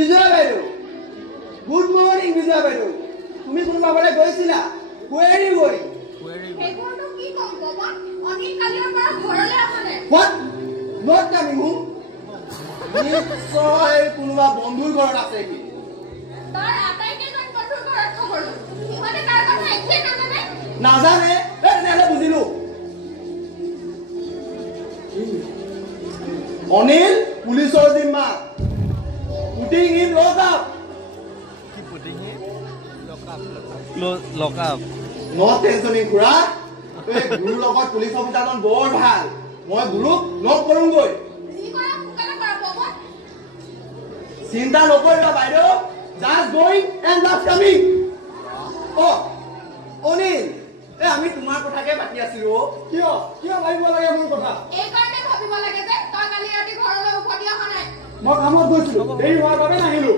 বিজয়া বাইদেউ good morning বিজয়া বাইদেউ তুমি কোনোবা ফালে গৈছিলা কুৱেৰি গৈ সেইবোৰটো কি কম বাবা অনিল কালিৰ পৰা ঘৰলৈ আহনে হোৱাট নট কামিং হোম নিশ্চয় কোনোবা বন্ধুৰ ঘৰত আছে কি তাৰ আটাইকেইজন বন্ধুৰ ঘৰত খবৰ সিহঁতে তাৰ কথা একোৱে নাজানে নাজানে তেনেহ'লে বুজিলো অনিল পুলিচৰ জিম্মা putting in lock up lock up not tensioning খুৰা এই গুৰুৰ লগত পুলিচ অফিচাৰজন বৰ ভাল মই গুৰুক লগ কৰোঁগৈ যি কৰা সোনকালে কৰা বাবা চিন্তা নকৰিবা বাইদেউ just going and just coming Anil আমি তোমাৰ কথাকে পাতি আছিলো কিয় কিয় ভাবিব লাগে মোৰ কথা এইকাৰণে ভাবিব লাগে যে তই কালি ৰাতি ঘৰলৈ উভতি অহা নাই মই কামত গৈছিলো দেৰি হোৱাৰ বাবে নাহিলো